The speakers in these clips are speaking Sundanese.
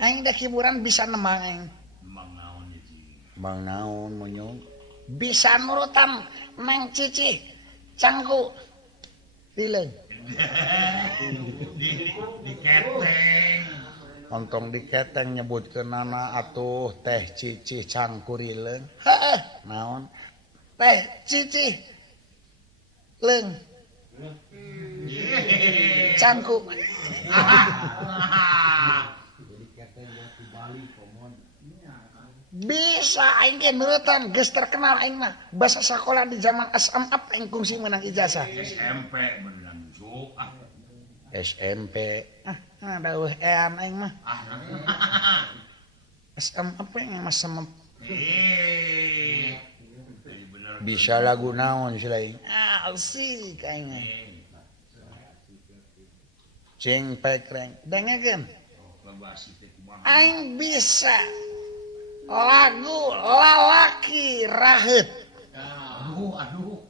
Aing dah hiburan bisa nemang aing. Bang naon monyong? Bisa nurutan Neng Cici cangku dileung. Di keteng. Ontong diketeng nyebutkeun nana atuh teh Cici cangkurileung. Heeh, Naon? Teh Cici leung. Cangku. Bisa aing ge nurutan geus terkenal aing mah. Bahasa sekolah di zaman asam apa aing kungsi menang ijazah. SMP beneran su. SMP. Dauh ean aing mah. Asam apa yang mas sama Bisa lagu naon sih lain? asik aing. Cing pekreng. Dengekeun. Aing bisa lagu lalaki raheut. Aduh.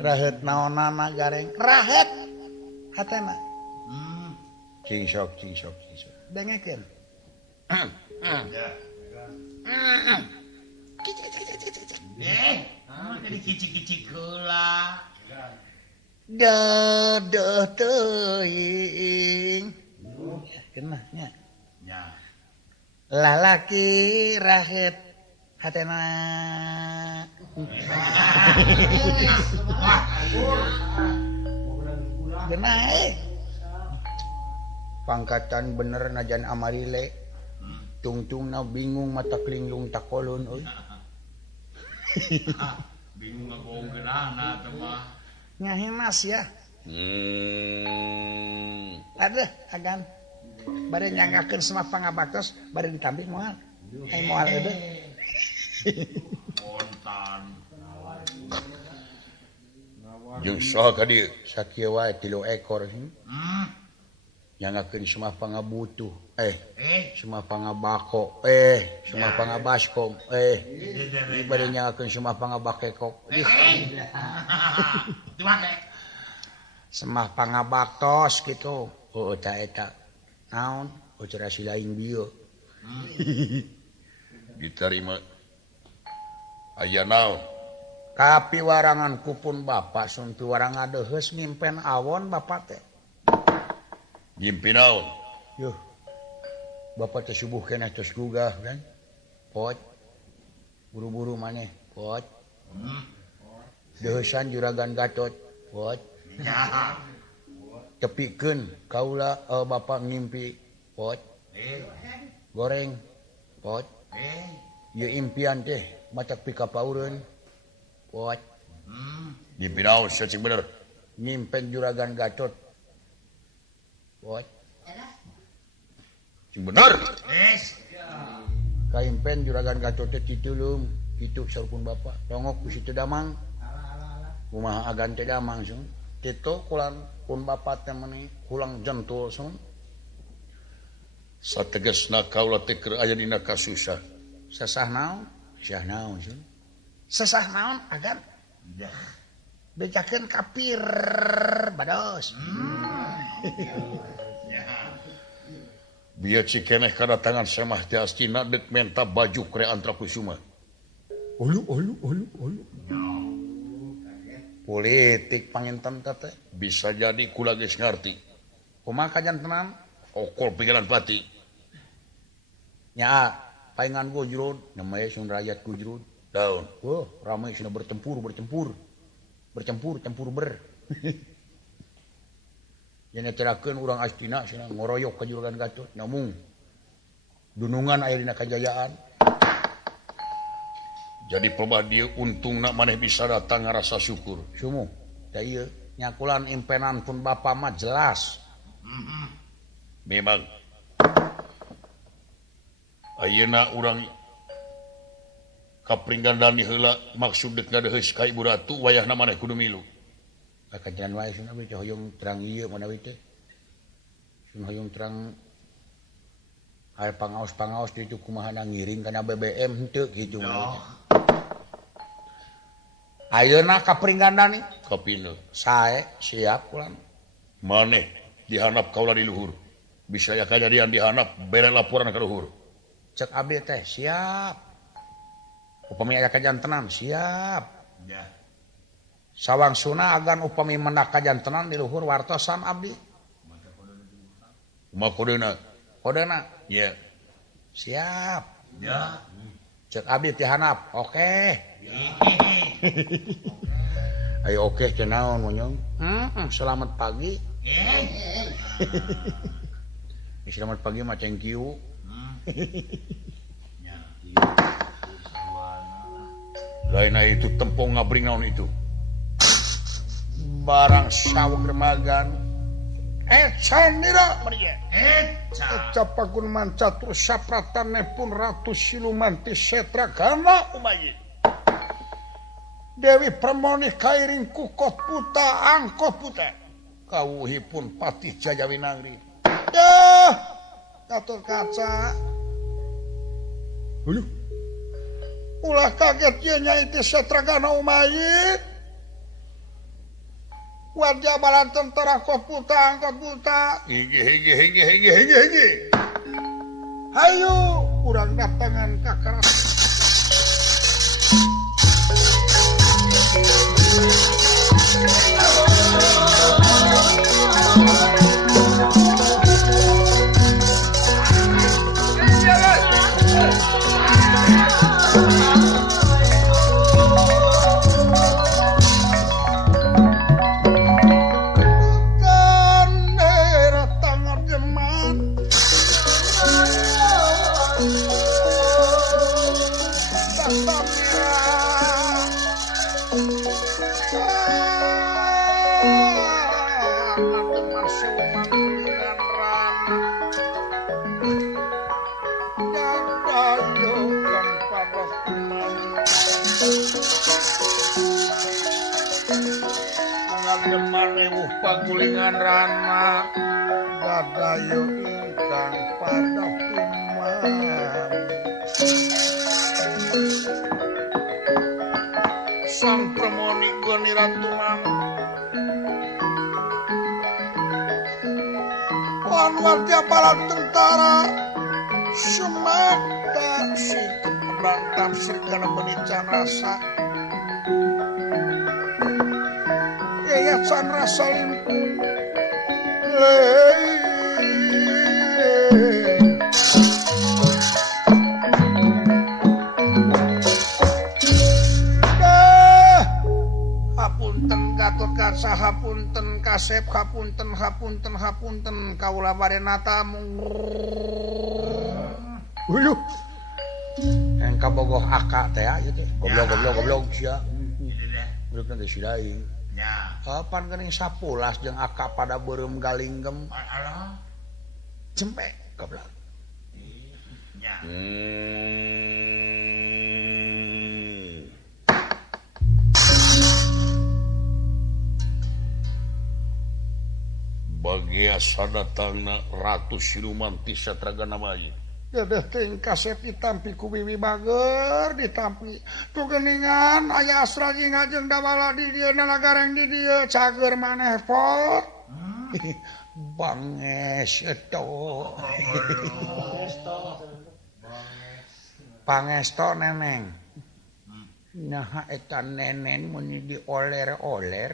Raheut naonana gareng. Raheut hatena. Cing sok. Dengekeun. Jadi kicik-kicik heula. Dadah teuing. Kenah nya. Ya. Lalaki raheut hatena. Genah Pangkatan bener najan amarile. Tungtungna bingung mata klinglung takolon euy. Bingung ngagoong geunahna teh mah. Ngahemas ya. Aduh, agan. Bade nyanggakeun semua pangabaktos, bade ditampi moal. Ai moal eudeung. Kontan. Jeung saha ka dieu? Sakieu wae 3 ekor sih. Nyangakeun semua pangabutuh. Semua pangabako. Semua pangabaskom. Bade nyangakeun semua pangabakekok. Semua pangabaktos gitu. Oh eta naon? Ucara si lain dieu. Diterima. Aya naon? Kapiwarangan kupun Bapak sun piwarang deheus ngimpen awon Bapak teh. Ngimpi naon? Yuh. Bapak teh subuh keneh tos gugah kan. Pot. Buru-buru maneh, pot. Deheusan juragan Gatot, pot. Tepikeun kaula Bapak ngimpi, pot. Goreng, pot. Ieu impian teh matak pikapaureun, pot. Ngimpi naon cing bener? Ngimpen juragan Gatot. Pot. Cing bener. Kaimpen juragan Gatot teh titulung, kitu sarupun Bapak. Tongok ku situ damang. Kumaha agan teh damang sun. Kitu kulan pun Bapak teh meuni kulang jentul sun. Sategesna kaula teh keur aya dina kasusah. Sesah naon? Syah naon sun. Sesah naon agan? Bejakeun kapir bados. Bieu cikeneh kadatangan Semah Teh Astina deuk menta baju kre Antrakusuma. Ulu. Politik panginten teh bisa jadi kula geus ngarti. Kumaha kajantenan? Okol pikiran pati. Nya paingan Gujrud, namanya sun rakyat Gujrud. Daun. Wah, ramai sudah bertempur. Yana terakeun urang Astina cenah ngoroyok ka juragan Gatot namung dunungan aya dina kajayaan. Jadi pelebah dieu untungna maneh bisa datang ngarasa syukur. Sumuh. Da ieu nyakulan impenan pun Bapa mah jelas. Memang. Ayeuna urang kapringgandani heula maksud deuk ngadeheus ka Ibu Ratu wayahna maneh kudu milu. Kajian wae sun abi hoyong terang ieu manawi teh. Sun hoyong terang aya pangaos ditu kumaha ngiring kana BBM henteu kitu mah. ayeuna kapringganda nih kapinu sae siap pulang maneh dihanap kaula di luhur bisa ya kejadian dihanap bere laporan ka luhur cek abdi teh siap upami aya kajantenan siap Ya. sawangsuna agan upami mendak kajantenan di luhur wartosan abdi makodena kodena ya siap Ya. cek abdi ti hanap oke Hehehe. ayo oke cenaon monyong selamat pagi selamat pagi mah thank you Ya. lainna itu tempong ngabring naon itu barang saweg remagan candira Eca. Pagun mancatur sapratane pun ratu silumanti setragana umayi Dewi Permoni kairing kukot puta angkot puta kawuhipun patih Jajawi Nagri Gatot kaca ulah kaget ye nyai ti setragana umayi wajah balan tentara angkot puta hinggi hayu kurang datangan kakaras pagulingan rana gadayo ingkang pada kuman sang Permoni goni ratuman wan warga bala tentara semata si keberantam sirgana benican rasa yayasan rasa limpung hapunten Gatot Kaca hapunten Kasep hapunten kaula barena tamu engka bogoh aka teh ieu teh goblok sia urip teh sidaing Ya. kapan geuning 10 jeung aka pada beureum galinggem Alah. cempe goblok Ya. bagiasa datangna Ratu Siluman ti Setragana Bayi Dedeh ting Kasep ditampi ku Wiwi Bager ditampi tu geuningan aya asraji ngajeng dawala di dieu nalagareng di dieu cager maneh pot banges eto pangesto neneng nah eta neneng mun dioler-oler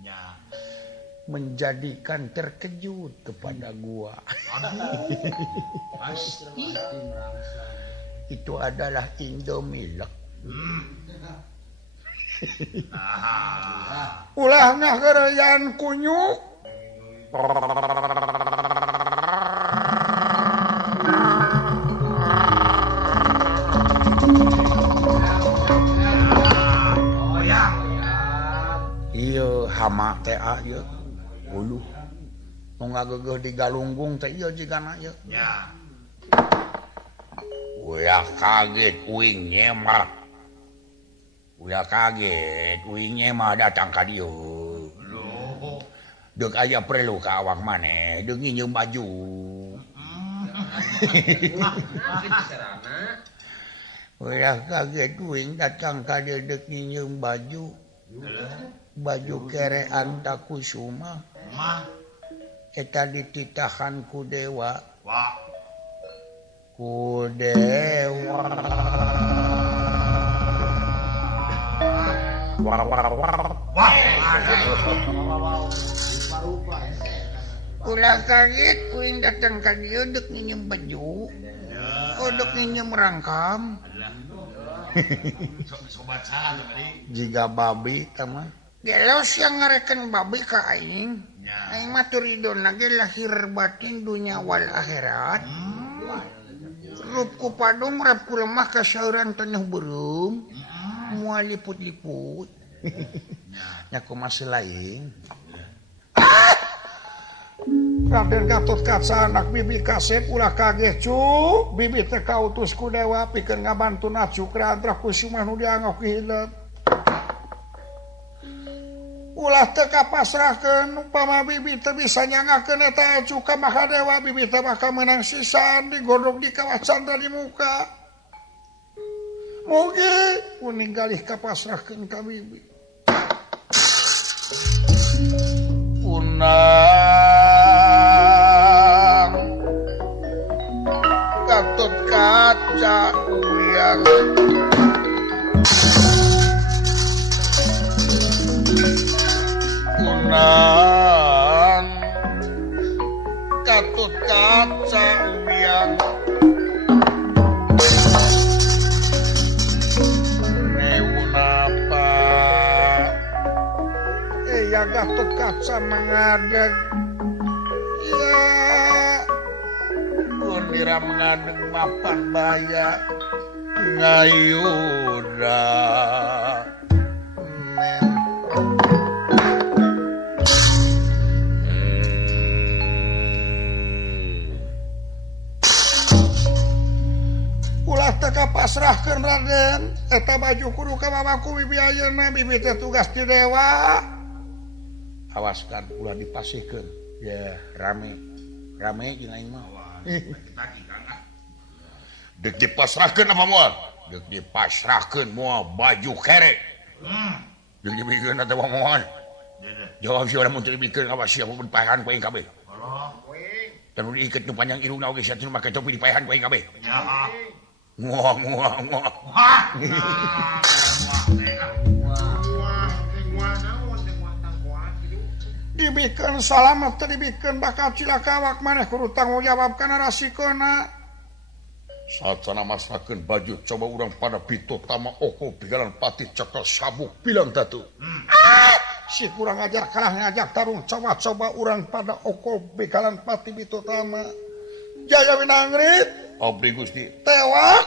Ya. menjadikan terkejut kepada gua. Pasti. Itu adalah Indomilk. Ulah ngageureyan kunyuk. Oh ya. Ieu hama teh ieu. Uluh. Nu ngageugeuh di Galunggung teh ieu jigana ieu. Ya. Uya kaget uing nyemak. Uya kaget uing nyemak datang ka dieu. Loh. Deuk aya perlu ka awak maneh, deuk nginyeum baju. ulah kaget kuing datang ka dedek nyium baju kerean takusuma mah eta dititahan ku dewa wah ulah kaget kuing datang ka dieu deuk nyium baju deuk nyium rangkam sobat salah tadi jika babi tamah gelos yang ngareken babi ka aing aing mah turidonna ge lahir batin dunya wal akhirat rupku padung rapku lemah kasauran taneuh beureum moal liput-liput nya kumaha lain Raden Gatotkaca anak Bibi Kasep ulah kaget cuk Bibi teh kautus ku dewa pikeun ngabantu Cukra Antrakusuma nu dianggap hideung ulah teu kapasrahkeun upama Bibi teu bisa nyangakeun eta Ecu ka Mahadewa Bibi teh bakal menang sisan digodog di kawah candra di muka mugi kuning galih kapasrahkeun ka Bibi punang Gatotkaca uyang punang Gatotkaca uyang neunapa ya Gatotkaca mengadeg ya Undira mengadeg mapan baya ngayuda ulah teu kapasrahkeun Raden eta baju kudu ka mamaku Bibi ayeuna Bibi teh tugas di dewa awaskan ulah dipasihkeun ya rame jeung aing mah deuk dipasrahkeun apa moal deuk dipasrahkeun moal baju kere deuk dibikeun eta moal jawab si urang mun teu dibikeun awas sia mun paehan ku aing kabeh tanu diiket nu panjang irungna oge sia teu make topi dipaehan ku aing kabeh muah dibikeun salamet teh dibikeun bakal cilaka awak maneh kudu tanggung jawab kana rasikona saatana masrakeun baju coba urang pada pito tama oko pigalan pati cekal sabuk bilang tatu si kurang ajar kalah ngajak tarung coba urang pada oko pigalan pati pito tama Jaya Winangrit abdi Gusti tewak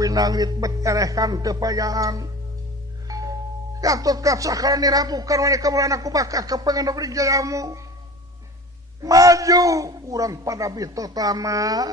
Winangit beterehan tepayaan Gatotkaca karena dirapukan wanita mulana aku bakal kepengen negeri jayamu maju urang pada bito tama